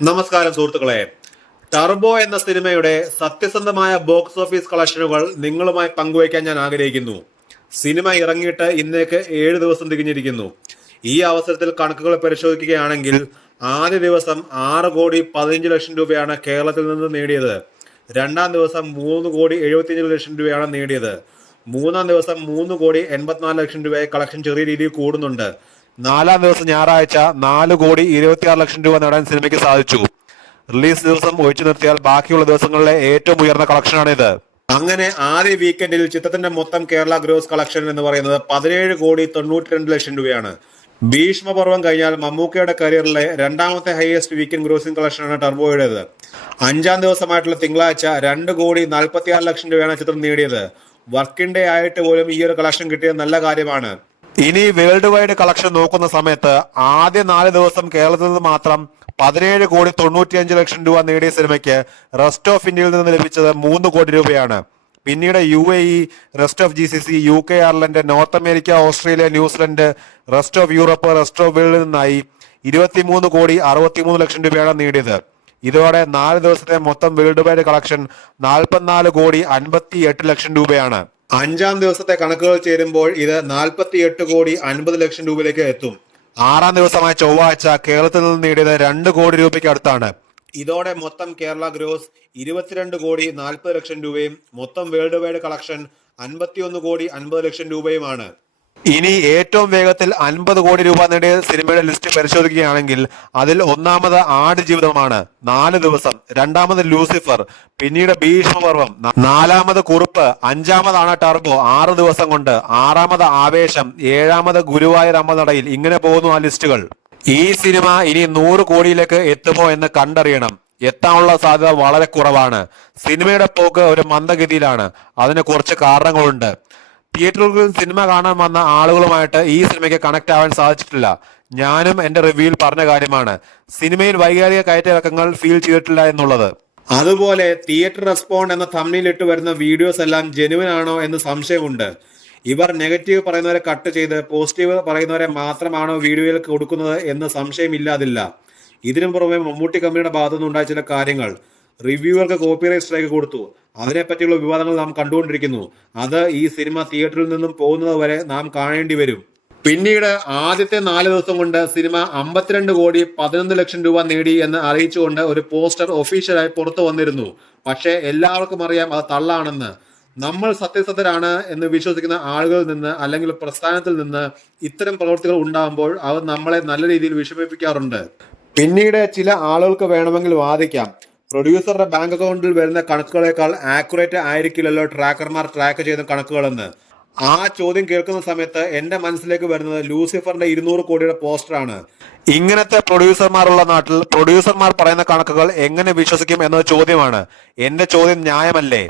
നമസ്കാരം സുഹൃത്തുക്കളെ. ടർബോ എന്ന സിനിമയുടെ സത്യസന്ധമായ ബോക്സ് ഓഫീസ് കളക്ഷനുകൾ നിങ്ങളുമായി പങ്കുവയ്ക്കാൻ ഞാൻ ആഗ്രഹിക്കുന്നു. സിനിമ ഇറങ്ങിയിട്ട് ഇന്നേക്ക് 7 ദിവസം തികഞ്ഞിരിക്കുന്നു. ഈ അവസരത്തിൽ കണക്കുകൾ പരിശോധിക്കുകയാണെങ്കിൽ ആദ്യ ദിവസം 6,15,00,000 രൂപയാണ് കേരളത്തിൽ നിന്ന് നേടിയത്. രണ്ടാം ദിവസം 3,75,00,000 രൂപയാണ് നേടിയത്. മൂന്നാം ദിവസം 3,84,00,000 രൂപയെ കളക്ഷൻ ചെറിയ രീതിയിൽ കൂടുന്നുണ്ട്. നാലാം ദിവസം ഞായറാഴ്ച 4,26,00,000 രൂപ നേടാൻ സിനിമയ്ക്ക് സാധിച്ചു. റിലീസ് ദിവസം ഒഴിച്ചു നിർത്തിയാൽ ബാക്കിയുള്ള ദിവസങ്ങളിലെ ഏറ്റവും ഉയർന്ന കളക്ഷനാണിത്. അങ്ങനെ ആദ്യ വീക്കെൻഡിൽ ചിത്രത്തിന്റെ മൊത്തം കേരള ഗ്രോസ് കളക്ഷൻ എന്ന് പറയുന്നത് 17,92,00,000 രൂപയാണ്. ഭീഷ്മപർവം കഴിഞ്ഞാൽ മമ്മൂക്കയുടെ കരിയറിലെ രണ്ടാമത്തെ ഹയസ്റ്റ് വീക്കെൻഡ് ഗ്രോസിംഗ് കളക്ഷനാണ് ടർബോയുടേത്. അഞ്ചാം ദിവസമായിട്ടുള്ള തിങ്കളാഴ്ച 2,46,00,000 രൂപയാണ് ചിത്രം നേടിയത്. വർക്കിംഗ് ഡേ ആയിട്ട് പോലും ഈ ഒരു കളക്ഷൻ കിട്ടിയത് നല്ല കാര്യമാണ്. ഇനി വേൾഡ് വൈഡ് കളക്ഷൻ നോക്കുന്ന സമയത്ത് ആദ്യ 4 ദിവസം കേരളത്തിൽ നിന്ന് മാത്രം 17,95,00,000 രൂപ നേടിയ സിനിമയ്ക്ക് റെസ്റ്റ് ഓഫ് ഇന്ത്യയിൽ നിന്ന് ലഭിച്ചത് 3 കോടി രൂപയാണ്. പിന്നീട് UAE, rest of GCC, UK, Ireland, north America, Australia, New Zealand, rest of Europe, rest of വേൾഡിൽ നിന്നായി 23,63,00,000 രൂപയാണ് നേടിയത്. ഇതോടെ 4 ദിവസത്തെ മൊത്തം വേൾഡ് വൈഡ് കളക്ഷൻ 44,58,00,000 രൂപയാണ്. അഞ്ചാം ദിവസത്തെ കണക്കുകൾ ചേരുമ്പോൾ ഇത് 48,50,00,000 രൂപയിലേക്ക് എത്തും. ആറാം ദിവസമായ ചൊവ്വാഴ്ച കേരളത്തിൽ നിന്ന് നേടിയത് 2 കോടി രൂപയ്ക്ക് അടുത്താണ്. ഇതോടെ മൊത്തം കേരള ഗ്രോസ് 22,40,00,000 രൂപയും മൊത്തം വേൾഡ് വൈഡ് കളക്ഷൻ 51,50,00,000 രൂപയുമാണ്. ഇനി ഏറ്റവും വേഗത്തിൽ 50 കോടി രൂപ നേടിയ സിനിമയുടെ ലിസ്റ്റ് പരിശോധിക്കുകയാണെങ്കിൽ അതിൽ ഒന്നാമത് ആടുജീവിതമാണ് 4 ദിവസം, രണ്ടാമത് ലൂസിഫർ, പിന്നീട് ഭീഷ്മപർവം, നാലാമത് കുറുപ്പ്, അഞ്ചാമതാണ് ടർബോ 6 ദിവസം കൊണ്ട്, ആറാമത് ആവേശം, ഏഴാമത് ഗുരുവായൂർ അമ്പലനടയിൽ. ഇങ്ങനെ പോകുന്നു ആ ലിസ്റ്റുകൾ. ഈ സിനിമ ഇനി 100 കോടിയിലേക്ക് എത്തുമോ എന്ന് കണ്ടറിയണം. എത്താനുള്ള സാധ്യത വളരെ കുറവാണ്. സിനിമയുടെ പോക്ക് ഒരു മന്ദഗതിയിലാണ്. അതിന് കുറച്ച് കാരണങ്ങളുണ്ട്. തിയേറ്ററുകളിൽ സിനിമ കാണാൻ വന്ന ആളുകളുമായിട്ട് ഈ സിനിമയ്ക്ക് കണക്ട് ആവാൻ സാധിച്ചിട്ടില്ല. ഞാനും എന്റെ റിവ്യൂവിൽ പറഞ്ഞ കാര്യമാണ്. സിനിമയിൽ വൈകാരിക കയറ്റിറക്കങ്ങൾ ഫീൽ ചെയ്തിട്ടില്ല എന്നുള്ളത്. അതുപോലെ തിയേറ്റർ റെസ്പോണ്ട് എന്ന തംബ്നെയിൽ ഇട്ട് വരുന്ന വീഡിയോസ് എല്ലാം ജെനുവിൻ ആണോ എന്ന് സംശയമുണ്ട്. ഇവർ നെഗറ്റീവ് പറയുന്നവരെ കട്ട് ചെയ്ത് പോസിറ്റീവ് പറയുന്നവരെ മാത്രമാണോ വീഡിയോയിൽ കൊടുക്കുന്നത് എന്ന് സംശയമില്ലാതില്ല. ഇതിനു പുറമെ മമ്മൂട്ടി കമ്പനിയുടെ ഭാഗത്തുനിന്ന് ഉണ്ടായ ചില കാര്യങ്ങൾ. റിവ്യൂവർക്ക് കോപ്പിറൈറ്റ് സ്ട്രൈക്ക് കൊടുത്തു. അതിനെപ്പറ്റിയുള്ള വിവാദങ്ങൾ നാം കണ്ടുകൊണ്ടിരിക്കുന്നു. അത് ഈ സിനിമ തിയേറ്ററിൽ നിന്നും പോകുന്നത് വരെ നാം കാണേണ്ടി വരും. പിന്നീട് ആദ്യത്തെ 4 ദിവസം കൊണ്ട് സിനിമ 52,11,00,000 രൂപ നേടി എന്ന് അറിയിച്ചുകൊണ്ട് ഒരു പോസ്റ്റർ ഒഫീഷ്യലായി പുറത്തു വന്നിരുന്നു. പക്ഷേ എല്ലാവർക്കും അറിയാം അത് തള്ളാണെന്ന്. നമ്മൾ സത്യസന്ധരാണ് എന്ന് വിശ്വസിക്കുന്ന ആളുകളിൽ നിന്ന് അല്ലെങ്കിൽ പ്രസ്ഥാനത്തിൽ നിന്ന് ഇത്തരം പ്രവൃത്തികൾ ഉണ്ടാകുമ്പോൾ അത് നമ്മളെ നല്ല രീതിയിൽ വിഷമിപ്പിക്കാറുണ്ട്. പിന്നീട് ചില ആളുകൾക്ക് വേണമെങ്കിൽ വാദിക്കാം, പ്രൊഡ്യൂസറുടെ ബാങ്ക് അക്കൗണ്ടിൽ വരുന്ന കണക്കുകളേക്കാൾ ആക്യുറേറ്റ് ആയിരിക്കില്ലല്ലോ ട്രാക്കർമാർ ട്രാക്ക് ചെയ്യുന്ന കണക്കുകളെന്ന്. ആ ചോദ്യം കേൾക്കുന്ന സമയത്ത് എന്റെ മനസ്സിലേക്ക് വരുന്നത് ലൂസിഫറിന്റെ 200 കോടിയുടെ പോസ്റ്ററാണ്. ഇങ്ങനത്തെ പ്രൊഡ്യൂസർമാരുള്ള നാട്ടിൽ പ്രൊഡ്യൂസർമാർ പറയുന്ന കണക്കുകൾ എങ്ങനെ വിശ്വസിക്കും എന്ന ചോദ്യമാണ്. എന്റെ ചോദ്യം ന്യായമല്ലേ?